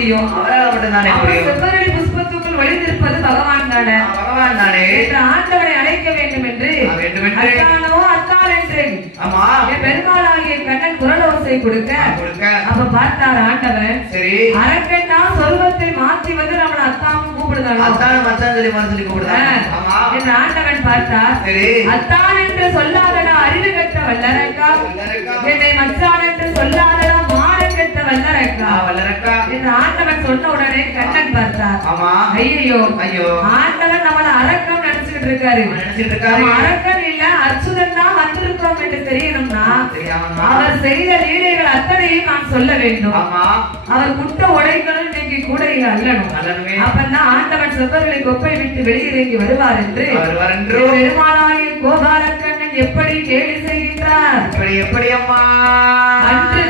முடியும். அவரால் மட்டும்தானே முடியும். செவ்வரளி புஷ்பத்துக்குள் ஒளிந்திருப்பது பகவான் தானே? பகவான் தானே. ஆண்டவனை அழைக்க வேண்டும் என்று வேண்டும் என்று. அத்தானோ அத்தான் என்று ஆமா. என் பெருமாளாகிய கண்ணன் குரலோசை கொடுக்க. கொடுக்க. அப்ப பார்த்தார் ஆண்டவன். சரி. அரக்கன்னா சொருவத்தை மாற்றி வந்து நம்மள அத்தாவும் கூப்பிடுதானோ? அத்தான மச்சான் சொல்லி மனசு சொல்லி கூப்பிடுறாங்க ஆமா. என்று ஆண்டவன் பார்த்தார். சரி. அத்தான் என்று சொல்லாதடா அறிவு கட்ட வல்லரக்கா. என்னை மச்சான் என்று சொல்லாதடா வல்லரக்கா. வல்லரக்கா. என்று ஆண்டவன் சொன்ன உடனே கண்ணன் பார்த்தார். ஆமா. ஐயோ ஐயோ. ஆண்டவன் நம்மள அரக்கம் நினைச்சுக்கிட்டு இருக்காரு. அவன் நினைச்சிட்டு இருக்காரு. நம்ம அரக்கன் இல்ல அச்சுதன் தான் வந்திருக்கோம் என்று தெரியணும்னா தெரியாம அவர் செய்த லீலைகள் அத்தனையும் நான் சொல்ல வேண்டும். ஆமா. அவர் குட்ட உடைகளும் இன்னைக்கு கூடையில அல்லணும். அப்பதான் ஆண்டவன் செவ்வர்களை கொப்பை விட்டு வெளியிறங்கி வருவார் என்று அவர் வரன்றோ பெருமாளாகிய கோபாலக்கண்ணன் எப்படி கேலி செய்கின்றார்? எப்படி எப்படி அம்மா? அன்றதில்லை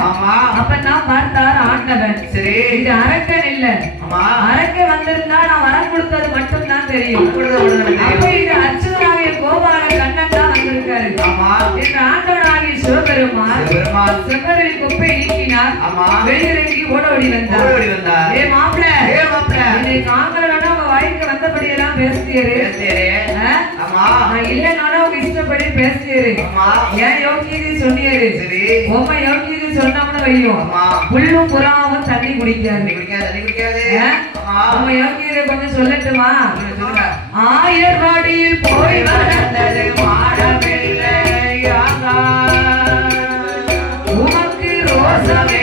ஆமா. அப்பதான் பார்த்தார் ஆண்டவன். சரி. இது அரக்கன் இல்ல. ஆமா. அரக்கன் வந்திருந்தா நான் வரம் கொடுத்தது மட்டும் தான் தெரியும். அப்ப. இது கோபால கண்ணன் தான் வந்திருக்காரு. ஆமா. என்று ஆண்டவனாகிய சிவபெருமான் குப்பை நீக்கினார். ஆமா. வெளியிறங்கி ஓட ஓடி வந்தார் வந்தார். ஏ ஏ வாய்க்கு வந்தபடியெல்லாம் ஆ? ஆமா. நான் இல்லைனாலும் உங்க இஷ்டப்படி ஆமா. ஏன் யோகியது சொன்னீரு. சரி. உண்மை யோகியது சொன்னோம்னு வையும். புல்லும் புறாவும் தண்ணி குடிக்காது. தண்ணி குடிக்காது உங்க யோகியதை கொஞ்சம் சொல்லட்டுமா? ஆயர்வாடியில் போய் வளர்ந்தது மாடமில்லையாகா. உமக்கு ரோசமில்லை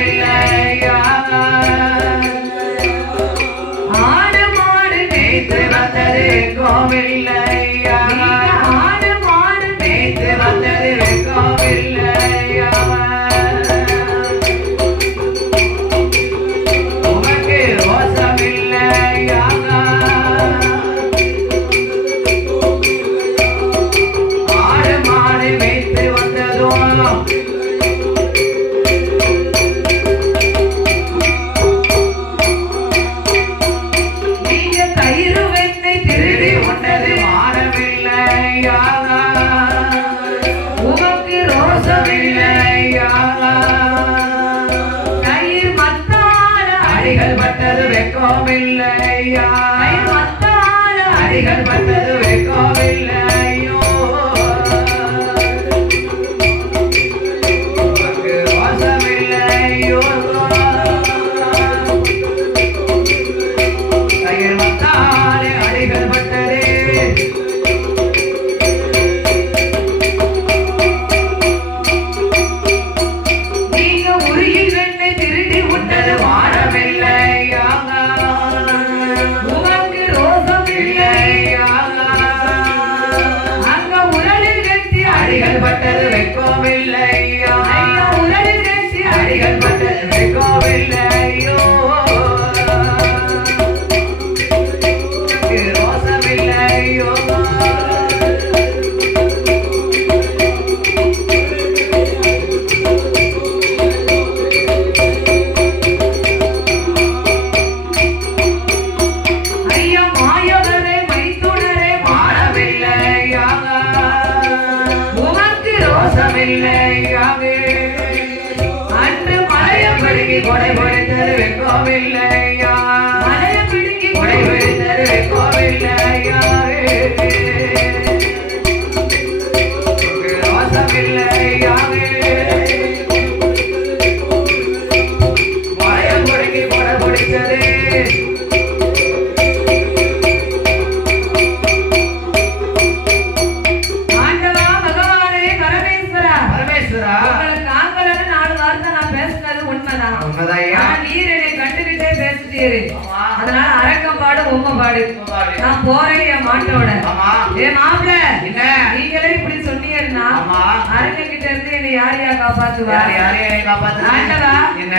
காப்பாத்துவா யார் யாரையும் காப்பாத்து? ஆண்டவா என்ன?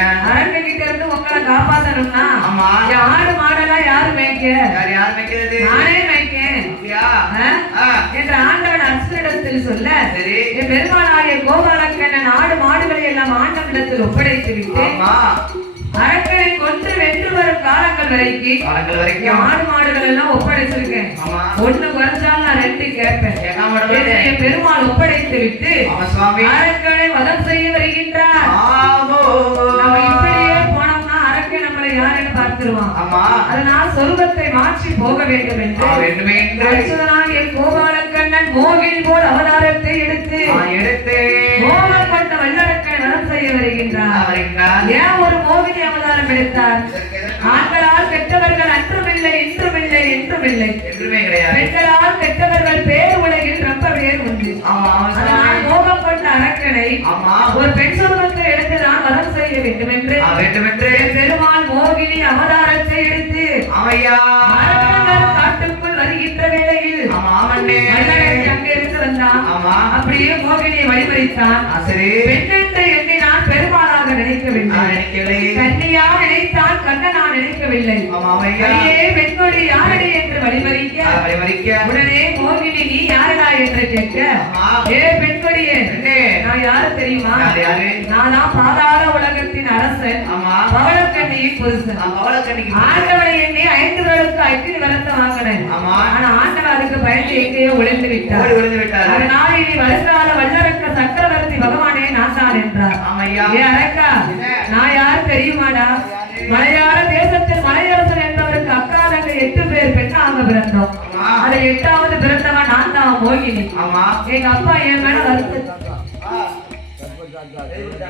கிட்ட இருந்து உங்களை காப்பாத்தணும்னா ஆமா. ஆடு மாடெல்லாம் யாரு மேய்க்க? யார் யார் வைக்கிறது நானே மேய்க்கேன். என்ற ஆண்டவன் அர்ச்சனிடத்தில் சொல்ல சரி. என் பெருமாளாகிய கோபாலக்கண்ணன் ஆடு மாடுகளை எல்லாம் ஆண்டவனிடத்தில் ஒப்படைத்து விட்டு அரக்கனை கொன்று வென்று வரும் காலங்கள் வரைக்கும் காலங்கள் என் வரைக்கும் ஆடு மாடுகள் எல்லாம் ஒப்படைச்சிருக்கேன். ஆமா. ஒண்ணு குறைஞ்சாலும் நான் ரெண்டு கேட்பேன். பெருமாள் ஒப்படைத்து விட்டு அரக்கனை வதம் செய்ய வருகின்றார். இப்படியே போனோம்னா அரக்கன் நம்மளை யாருன்னு பார்த்துருவான். ஆமா. அதனால் சொருபத்தை மாற்றி போக வேண்டும் என்று கோபாலக்கண்ணன் மோகினி போல் அவதாரத்தை எடுத்து எடுத்து. மோகம் கொண்ட வல்லரக்கனை வதம் செய்ய வருகின்றார். ஏன் ஒரு மோகினி அவதாரம் எடுத்தார்? ஆண்களால் கெட்டவர்கள் அன்றுமில்லை இன்றுமில்லை என்றுமில்லை என்றுமே கிடையாது. பெண்களால் கெட்டவர்கள் பேர் உலகில் ரொம்ப பேர் உண்டு மோகம் கொண்ட அரக்கனை ஒரு பெண் சொருபத்தை எடுத்து நான் வதம் செய்ய வேண்டும் என்று வேண்டும் என்று என் பெருமாள் மோகினி அவதாரத்தை எடுத்து அரக்கர்கள் காட்டுக்குள் வருகின்ற வேளையில் ஆமா ஆமா. அப்படியே மோகினியை வழிமறித்தான் பெண்ணென்று எண்ணி நான் பெருமாளாக நினைக்கவில்லை. நான் நினைக்கவில்லை. கன்னியா நினைத்தான் கண்ணனா நினைக்கவில்லை ஆமா அடியே பெண்கொடி யாரடி என்று வழிமறிக்க. வரைக்க உடனே மோகினி நீ யாரடா என்று கேட்க ஆமா ஏ பெண்கொடியே நான் யாரு தெரியுமா? நானா பாதாள உலகத்தின் அரசன். ஆமா. பவளக்கண்ணியின் புருஷன். பவளக்கண்ணிக்கு ஆண்டவனை எண்ணி ஐந்து பேருக்கு அக்கினி வரத்தை வாங்கினேன். ஆமா. ஆனா ஆண்டவன் அதுக்கு பயந்து எங்கேயோ ஓடி விட்டார். விழுந்து விட்டாரு. அதனால் இனி வருங்கால வல்லரக்க சக்கரவர்த்தி பகவானே நான் தான் என்றார். ஆமையா. ஏ அரக்கா நான் யார் தெரியுமாடா? மலையாள தேசத்தில் மலையரசன் என்பவருக்கு அக்கா தங்க எட்டு பேர் பெண்ணாக பிறந்தோம். அதுல எட்டாவது பிறந்தவன் நான் தான் மோகினி. ஆமா. எங்க அப்பா என் மேல வருத்த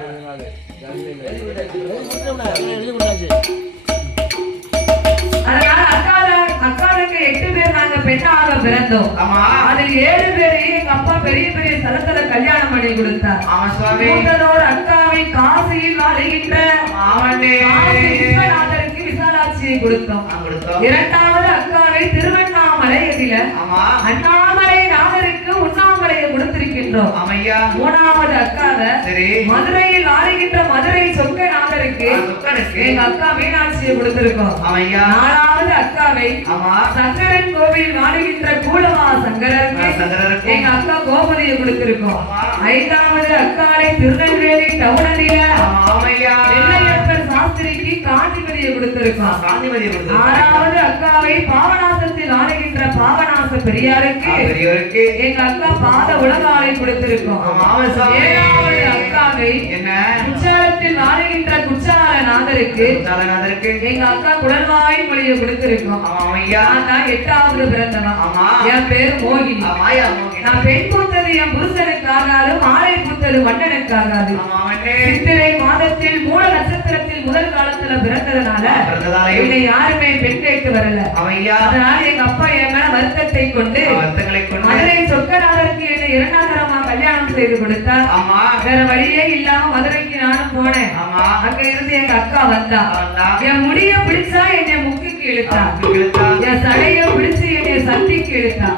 அதனால பெண்ணாக பிறந்தோம். ஆமா. அதில் ஏழு பேரையும் எங்க அப்பா பெரிய பெரிய ஸ்தலத்துல கல்யாணம் பண்ணி கொடுத்தார். ஆமா சுவாமி. மூத்ததோர் அக்காவை காசியில் காசி விஸ்வநாதருக்கு விசாலாட்சியை கொடுத்தோம். இரண்டாவது அக்காவை திருவண்ணாமலை எதில? ஆமா. அண்ணாமலை கொடுத்திருக்கின்றோம். ஆமையா. மூணாவது அக்காவை சரி. மதுரையில் ஆளுகின்ற மதுரை சொக்க நாதருக்கு துக்கனுக்கு எங்க அக்கா மீனாட்சியை கொடுத்திருக்கோம். ஆமையா. நாலாவது அக்காவை ஆமா. சங்கரன் கோவில் வாழுகின்ற கூலமா சங்கரருக்கு சங்கரருக்கு எங்க அக்கா கோமதியை கொடுத்திருக்கோம். ஐந்தாவது அக்காலை திருநெல்வேலி டவுனடியில ஆமா ஆமையா. வெள்ளையப்பர் சாஸ்திரிக்கு காந்திமதியை கொடுத்திருக்கோம். காந்திமதி கொடுத்தோம் ஆறாவது அக்காவை பாவநாசத்தில் ஆளுகின்ற பாவநாச பெரியாருக்கு. எங்க அக்கா பாத உலகாலை கொடுத்திருக்கோம் ஏழாவது அக்காவை என்ன? குற்றாலத்தில் ஆளுகின்ற குற்றால நாதருக்கு சாதனாதருக்கு எங்க அக்கா குடல்வாய் மொழியை கொடுத்திருக்கோம் நான் தான் எட்டாவது பிறந்தவன் ஆமா. என் பேர் மோகினி. நான் பெண் பூத்தது என் புருஷனுக்காகாது மாலை பூத்தது மன்னனுக்காகாது சித்திரை மாதத்தில் மூல நட்சத்திரத்தில் முதல் காலத்துல பிறந்ததுனால என்னை யாருமே பெண் கேட்டு வரல. அதனால எங்க அப்பா என் மேல வருத்தத்தை கொண்டு மதுரை சொக்கநாதருக்கு என்னை இரண்டாம் தரமா கல்யாணம் செய்து கொடுத்தார். வேற வழியே இல்லாம மதுரைக்கு நானும் போனேன். ஆமா. அங்க இருந்து எங்க அக்கா வந்தா. என் முடிய பிடிச்சா என்னை முக்குக்கு இழுத்தா. என் சடைய பிடிச்சு என்னை சந்திக்கு இழுத்தா.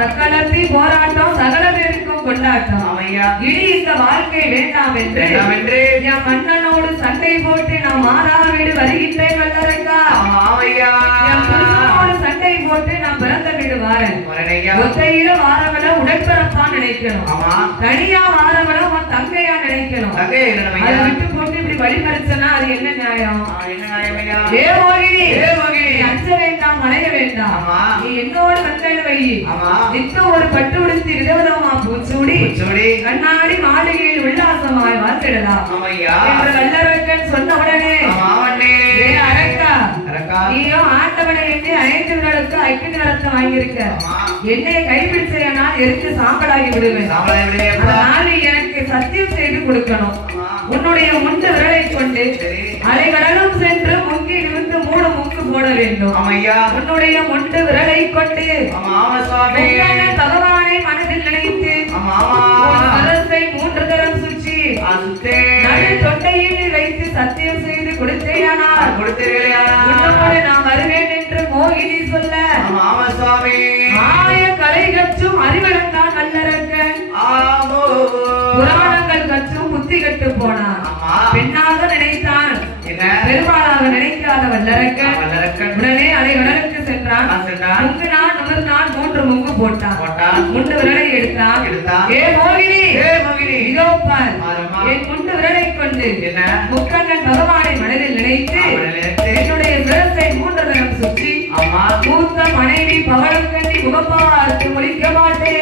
சக்கலத்தி போராட்டம் சகல கொண்டாட்டம் அவையா இனி இந்த வாழ்க்கை வேண்டாம் என்று என்று என் மன்னனோடு சண்டை போட்டு நான் மாறா வீடு வருகின்றேன் வல்லரக்கா ஆமா அவையா என் புருஷனோடு சண்டை போட்டு நான் பிறந்த வீடு வாரேன். ஒத்தையில வாரவள உடன்பிறப்பா நினைக்கணும். ஆமா. தனியா வாரவள உன் தங்கையா நினைக்கணும். விட்டு படி பரிமறிச்சனா அது என்ன நியாயம்? அஞ்ச வேண்டாம் மலைய வேண்டாம். நீ என்னோடு வந்தேன் ஒரு பட்டு உடுத்தி விதவிதமா பூச்சூடி. கண்ணாடி மாளிகையில் உல்லாசமாய் வாசிடலாம் சொன்ன உடனே ஏ அரக்கா நீயோ ஆண்டவனை எண்ணி ஐந்து விரலுக்கு ஐக்கிய விரலத்தை வாங்கியிருக்க. என்னை கைப்பிடிச்சேனா எரித்து சாம்பலாகி விடுவேன். அதனால் எனக்கு சத்தியம் செய்து கொடுக்கணும். உன்னுடைய முந்த விரலை கொண்டு அலைகடலும் சென்று முங்கி நிமிந்து மூணு முக்கு போட வேண்டும். அமையா உன்னுடைய முந்த விரலை கொண்டு பகவானை மனதில் நினைத்து மனசை மூன்று தரம் சுற்றி தொட்டையில் வைத்து சத்தியம் செய்து கொடுத்தேயானால். கொடுத்தேயானால் நான் வருவேன் என்று மோகினி சொல்ல. ஆமா சுவாமி. ஆய கலை கற்றும் அறிவடத்தான் அல்ல. போனார் பெண்ணாக நினைத்தார். பெருமாளாக நினைக்காத வல்லரக்கன். உடனே அதை உடலுக்கு சென்றான். முங்கு நான் முதல் நான் மூன்று முங்கு போட்டான். முண்டு விரலை எடுத்தான். ஏ மோகினி இதோ பார். என் முண்டு விரலை கொண்டு முக்கண்ணன் பகவானை மனதில் நினைத்து என்னுடைய விரத்தை மூன்று தரம் சுற்றி கூத்த மனைவி பகலம் கண்டி முகப்பார்த்து முடிக்க மாட்டேன்.